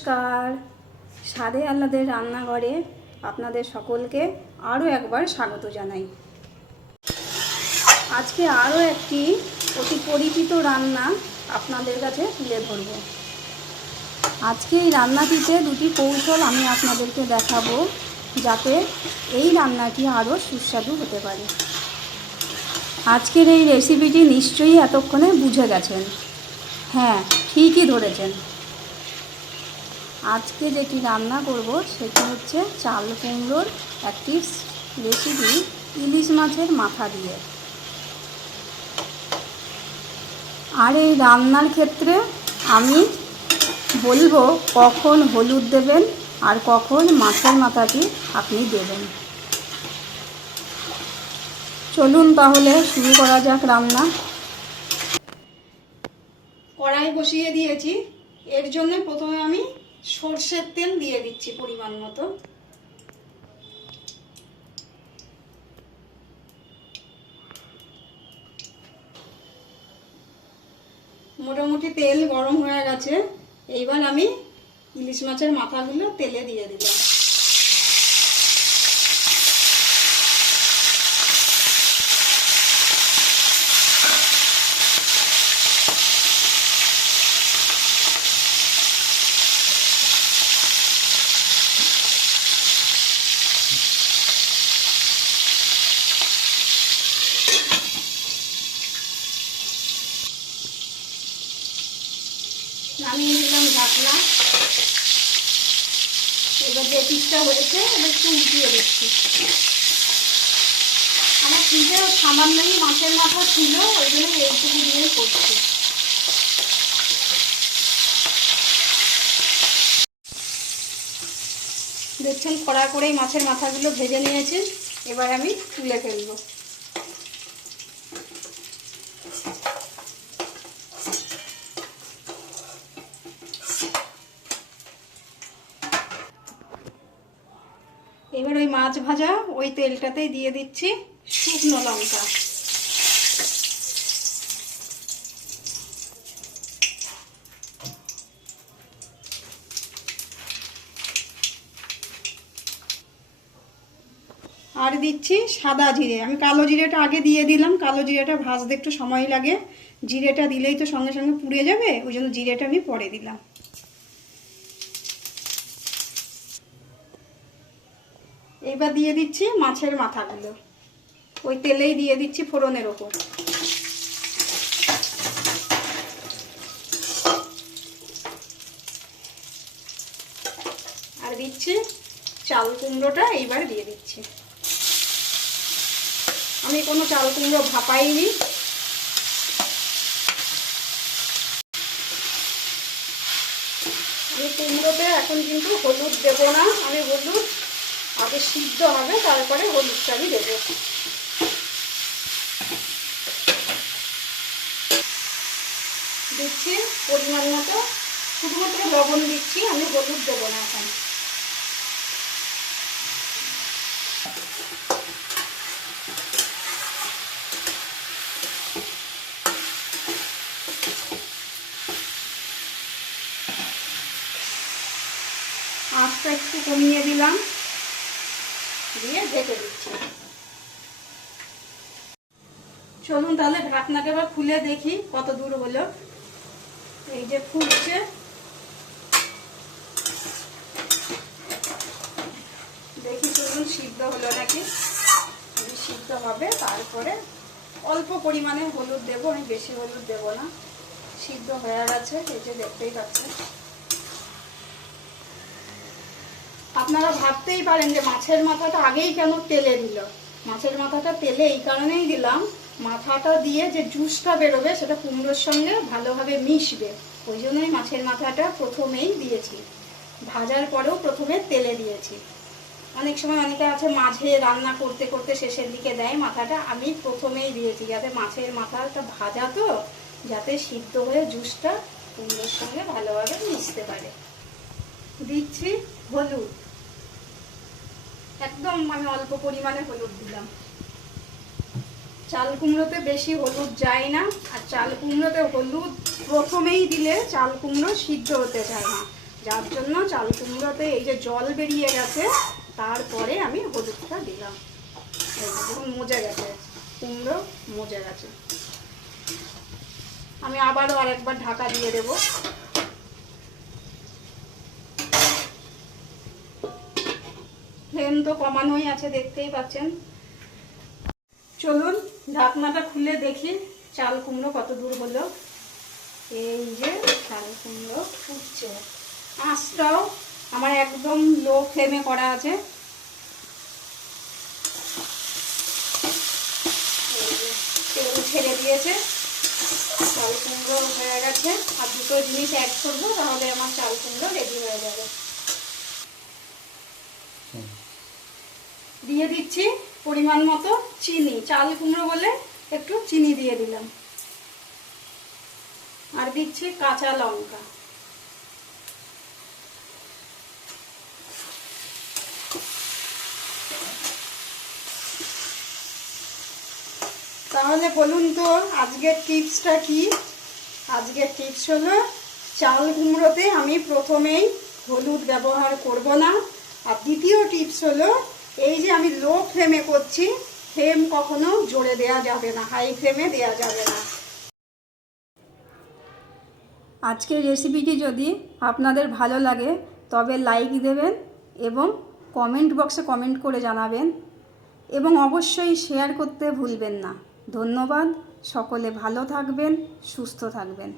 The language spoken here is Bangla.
নমস্কার, স্বাদে আহ্লাদের রান্নাঘরে আপনাদের সকলকে আরও একবার স্বাগত জানাই। আজকে আরও একটি অতি পরিচিত রান্না আপনাদের কাছে তুলে ধরব। আজকে এই রান্নাটিতে দুটি কৌশল আমি আপনাদেরকে দেখাবো, যাতে এই রান্নাটি আরও সুস্বাদু হতে পারে। আজকের এই রেসিপিটি নিশ্চয়ই এতক্ষণে বুঝে গেছেন। হ্যাঁ, ঠিকই ধরেছেন। আজকে যেটি রান্না করব সেটি হচ্ছে চাল কুমড়োর একটি রেসিপি, ইলিশ মাছের মাথা দিয়ে। আর এই রান্নার ক্ষেত্রে আমি বলবো কখন হলুদ দেবেন আর কখন মাছের মাথাটি আপনি দেবেন। চলুন তাহলে শুরু করা যাক রান্না। কড়াই বসিয়ে দিয়েছি, এর জন্য প্রথমে আমি সরষের তেল দিয়ে দিচ্ছি পরিমাণ মতো। মোটামুটি তেল গরম হয়ে গেছে, এইবার আমি ইলিশ মাছের মাথাগুলো তেলে দিয়ে দিলাম। নামিয়ে দিলাম ঢাকনা। এবার যে পিসটা হয়েছে এবার একটু উঠিয়ে দিচ্ছি। আমার ফ্রিজে সামান্যই মাছের মাথা ছিল, ওই জন্য এইটুকু দিয়েই করছি। দেখছেন কড়া করেই মাছের মাথাগুলো ভেজে নিয়েছি, এবার আমি তুলে ফেলবো। এবার ওই মাছ ভাজা ওই তেলটাতেই দিয়ে দিচ্ছি শুকনো লঙ্কা। আর দিচ্ছি সাদা জিরে। আমি কালো জিরেটা আগে দিয়ে দিলাম, কালো জিরেটা ভাজতে একটু সময় লাগে, জিরেটা দিলেই তো সঙ্গে সঙ্গে পুড়ে যাবে, ওই জন্য জিরেটা আমি পরে দিলাম। এবার দিয়ে দিচ্ছি মাছের মাথাগুলো, ওই তেলেই দিয়ে দিচ্ছি ফোড়নের ওপর। আর দিচ্ছি চাল কুমড়োটা, এইবার দিয়ে দিচ্ছি। আমি কোনো চাল কুমড়ো ভাপাইনি। আমি কুমড়োতে এখন কিন্তু হলুদ দেবো না, আমি হলুদ আগে সিদ্ধ হবে তারপরে হলুদটা আমি দেবো। দিচ্ছি পরিমাণ মতো, শুধুমাত্র লবণ দিচ্ছি, আমি হলুদ দেবো না এখন। আঁচটা একটু কমিয়ে দিলাম, দিয়ে ঢেকে দিচ্ছি। চলুন তাহলে ঢাকনাটা এবার খুলে দেখি কত দূর হলো। এই যে ফুটছে, দেখি চলুন সিদ্ধ হলো নাকি। সিদ্ধ হবে তারপরে অল্প পরিমাণে হলুদ দেবো, আমি বেশি হলুদ দেবো না। সিদ্ধ হয়ে গেছে, এই যে দেখতেই পাচ্ছেন। আপনারা ভাবতেই পারেন যে মাছের মাথাটা আগেই কেন তেলে দিল। মাছের মাথাটা তেলে এই কারণেই দিলাম, মাথাটা দিয়ে যে জুসটা বেরোবে সেটা কুমড়োর সঙ্গে ভালোভাবে মিশবে, ওই জন্যই মাছের মাথাটা প্রথমেই দিয়েছি। ভাজার পরেও প্রথমে তেলে দিয়েছি। অনেক সময় অনেকে আছে মাঝে রান্না করতে করতে শেষের দিকে দেয় মাথাটা, আমি প্রথমেই দিয়েছি যাতে মাছের মাথাটা ভাজা তো, যাতে সিদ্ধ হয়ে জুসটা কুমড়োর সঙ্গে ভালোভাবে মিশতে পারে। দিচ্ছি হলুদ, একদম আমি অল্প পরিমাণে হলুদ দিলাম। চাল কুমড়োতে বেশি হলুদ যায় না, আর চাল কুমড়োতে হলুদ প্রথমেই দিলে চাল কুমড়ো সিদ্ধ হতে চায় না, যার জন্য চাল কুমড়োতে এই যে জল বেরিয়ে গেছে, তারপরে আমি হলুদটা দিলাম। দেখুন মজে গেছে, কুমড়ো মজে গেছে। আমি আবারও আরেকবার ঢাকা দিয়ে দেব। ফ্লেম তো কমানোই আছে, দেখতেই পাচ্ছেন। চলুন ঢাকনাটা খুলে দেখি চাল কুমড়ো কত দূর হলো। এই যে চাল কুমড়ো ফুটছে, আঁচটাও আমার একদম লো ফ্লেমে করা আছে। তেল ছেড়ে দিয়েছে, চাল কুমড়ো হয়ে গেছে। আর দুটো জিনিস অ্যাড করবো, তাহলে আমার চাল কুমড়ো রেডি হয়ে যাবে। দিয়ে দিচ্ছি পরিমাণ মতো চিনি, চাল কুমড়ো বলে একটু চিনি দিয়ে দিলাম। আর দিচ্ছি কাঁচা লঙ্কা। তাহলে বলুন তো আজকের টিপসটা কি? আজকের টিপস হলো চাল কুমড়োতে আমি প্রথমেই হলুদ ব্যবহার করব না। আর দ্বিতীয় টিপস হলো এই যে আমি লো ফ্লেমে করছি, ফ্লেম কখনো জোরে দেওয়া যাবে না, হাই ফ্লেমে দেওয়া যাবে না। আজকের রেসিপিটি যদি আপনাদের ভালো লাগে তবে লাইক দেবেন এবং কমেন্ট বক্সে কমেন্ট করে জানাবেন এবং অবশ্যই শেয়ার করতে ভুলবেন না। ধন্যবাদ। সকলে ভালো থাকবেন, সুস্থ থাকবেন।